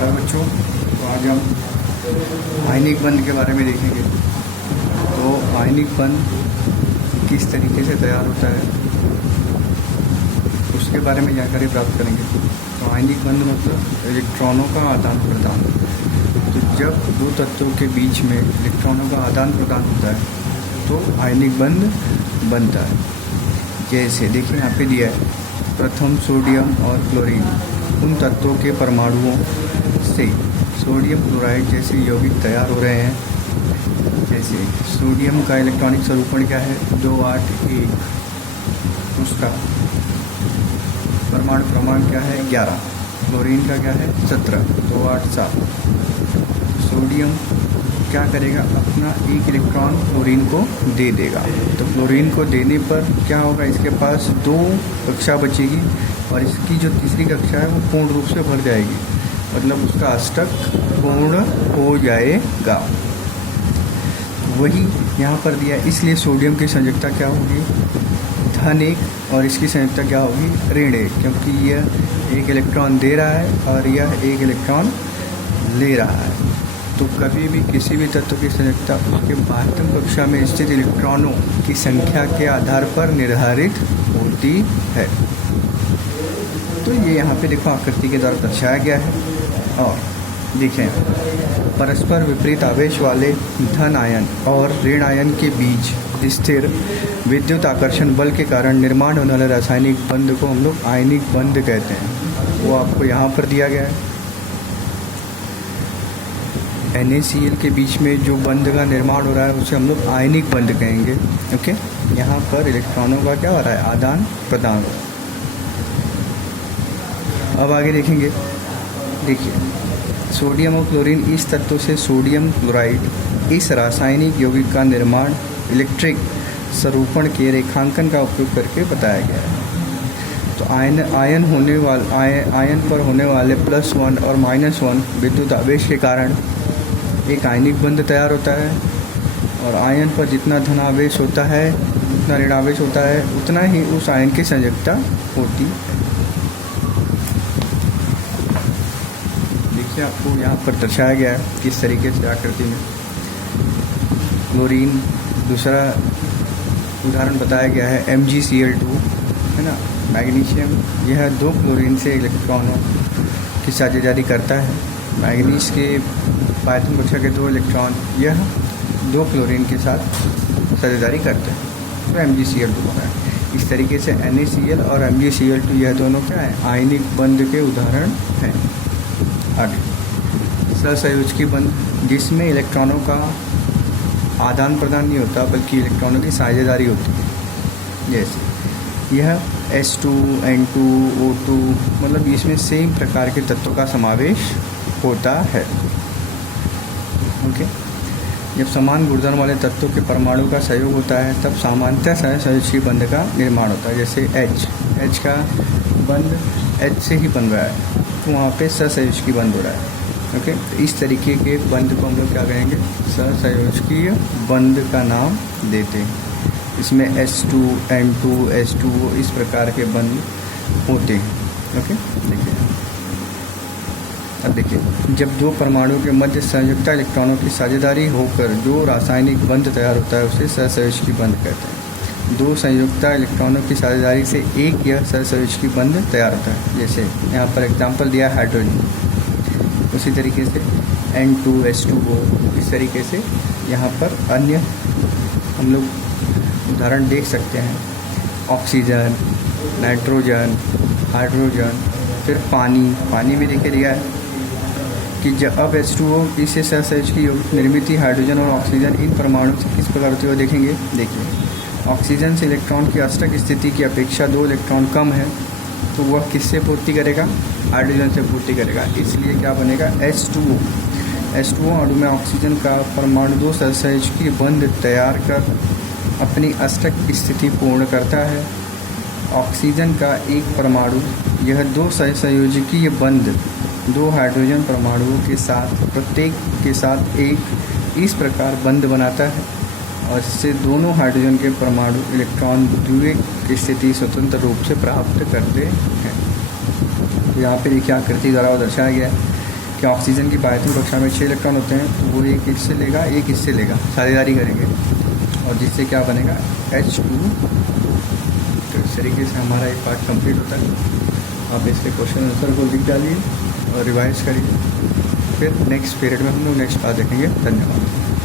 नमस्कार बच्चों। तो आज हम आयनिक बंध के बारे में देखेंगे। तो आयनिक बंध किस तरीके से तैयार होता है उसके बारे में जानकारी प्राप्त करेंगे। तो आयनिक बंध मतलब इलेक्ट्रॉनों का आदान प्रदान। तो जब दो तत्वों के बीच में इलेक्ट्रॉनों का आदान प्रदान होता है तो आयनिक बंध बनता है। जैसे देखिए यहाँ पे दिया है, प्रथम सोडियम और क्लोरीन उन तत्वों के परमाणुओं से सोडियम क्लोराइड जैसे यौगिक तैयार हो रहे हैं। जैसे सोडियम का इलेक्ट्रॉनिक स्वरूपण क्या है 281, उसका परमाणु क्रमांक क्या है 11, क्लोरीन का क्या है 17, 287। सोडियम क्या करेगा, अपना एक इलेक्ट्रॉन क्लोरीन को दे देगा। तो क्लोरीन को देने पर क्या होगा, इसके पास 2 कक्षा बचेगी और इसकी जो तीसरी कक्षा है वो पूर्ण रूप से भर जाएगी, मतलब उसका अष्टक पूर्ण हो जाएगा। वही यहाँ पर दिया है, इसलिए सोडियम की संयोजकता क्या होगी (1) और इसकी संयोजकता क्या होगी (1), क्योंकि यह एक इलेक्ट्रॉन दे रहा है और यह एक इलेक्ट्रॉन ले रहा है। तो कभी भी किसी भी तत्व की संयोजकता उसके बाह्यतम कक्षा में स्थित इलेक्ट्रॉनों की संख्या के आधार पर निर्धारित होती है। तो ये यहाँ पे देखो आकृति के द्वारा दर्शाया गया है। और देखें, परस्पर विपरीत आवेश वाले धन आयन और ऋण आयन के बीच स्थिर विद्युत आकर्षण बल के कारण निर्माण होने वाले रासायनिक बंध को हम लोग आयनिक बंध कहते हैं। वो आपको यहाँ पर दिया गया है। NaCl के बीच में जो बंध का निर्माण हो रहा है उसे हम लोग आयनिक बंध कहेंगे। ओके, यहाँ पर इलेक्ट्रॉनों का क्या हो रहा है, आदान प्रदान। अब आगे देखेंगे। देखिए, सोडियम और क्लोरीन इस तत्व से सोडियम क्लोराइड इस रासायनिक यौगिक का निर्माण इलेक्ट्रिक स्वरूपण के रेखांकन का उपयोग करके बताया गया है। तो आयन पर होने वाले +1 और -1 विद्युत आवेश के कारण एक आयनिक बंध तैयार होता है। और आयन पर जितना धनावेश होता है, जितना ऋणावेश होता है, उतना ही उस आयन की संयोजकता होती है। देखिए, आपको यहाँ पर दर्शाया गया है किस तरीके से आकृति में। क्लोरीन, दूसरा उदाहरण बताया गया है MgCl2, है ना। मैग्नीशियम, यह 2 क्लोरीन से इलेक्ट्रॉनों की साझेदारी करता है। मैग्नीज के बाह्यतम कक्षा के 2 इलेक्ट्रॉन यह 2 क्लोरीन के साथ साझेदारी करते हैं, तो MgCl2 बना है। इस तरीके से NaCl और MgCl2 यह दोनों क्या है, आयनिक बंध के उदाहरण हैं। आगे सहसंयोजकी बंध, जिसमें इलेक्ट्रॉनों का आदान प्रदान नहीं होता बल्कि इलेक्ट्रॉनों की साझेदारी होती है। जैसे यह S2, N2, O2, मतलब इसमें सेम प्रकार के तत्वों का समावेश होता है। ओके, जब समान गुणधर्म वाले तत्वों के परमाणु का सहयोग होता है तब सामान्यतः सहसंयोजकी बंध का निर्माण होता है। जैसे H का बंध H से ही बन रहा है, तो वहाँ पे सहसंयोजकी बंध हो रहा है। ओके, तो इस तरीके के बंध को हम लोग क्या कहेंगे, सहसंयोजकीय बंध का नाम देते हैं। इसमें S2, N2, H2O इस प्रकार के बंध होते हैं। ओके, देखिए, अब देखिए, जब 2 परमाणु के मध्य संयुक्त इलेक्ट्रॉनों की साझेदारी होकर जो रासायनिक बंध तैयार होता है उसे सहसंयोजकी बंध कहते हैं। 2 संयुक्त इलेक्ट्रॉनों की साझेदारी से एक यह सहसंयोजकी बंध तैयार होता है। जैसे यहाँ पर एग्जाम्पल दिया हाइड्रोजन, उसी तरीके से N2H2O, इस तरीके से यहाँ पर अन्य हम लोग उदाहरण देख सकते हैं। ऑक्सीजन, नाइट्रोजन, हाइड्रोजन, फिर पानी में देखिए दिया है कि जब अब H2O इससे सहसंयोजकी यौगिक निर्मित हाइड्रोजन और ऑक्सीजन इन परमाणु से किस प्रकार होते हुए देखेंगे। देखिए, ऑक्सीजन से इलेक्ट्रॉन की अष्टक स्थिति की अपेक्षा 2 इलेक्ट्रॉन कम है, तो वह किससे पूर्ति करेगा, हाइड्रोजन से पूर्ति करेगा। इसलिए क्या बनेगा H2O अणु में ऑक्सीजन का परमाणु 2 सहसंयोजकी बंध तैयार कर अपनी अष्टक स्थिति पूर्ण करता है। ऑक्सीजन का एक परमाणु यह 2 सहसंयोजकीय बंध 2 हाइड्रोजन परमाणुओं के साथ प्रत्येक के साथ एक इस प्रकार बंध बनाता है और इससे दोनों हाइड्रोजन के परमाणु इलेक्ट्रॉन द्वितीयक स्थिति स्वतंत्र रूप से प्राप्त करते हैं। तो यहाँ पे देखिए आकृति द्वारा दर्शाया गया है कि ऑक्सीजन की बायोतम कक्षा में 6 इलेक्ट्रॉन होते हैं, तो वो एक इससे लेगा, एक इससे लेगा, साझेदारी करेंगे और जिससे क्या बनेगा H2। तो इस तरीके से हमारा एक पार्ट कंप्लीट होता है। आप इसके क्वेश्चन आंसर को लिख डालिए और रिवाइज करिए। फिर नेक्स्ट पीरियड में हम लोग नेक्स्ट पार्ट देखेंगे। धन्यवाद।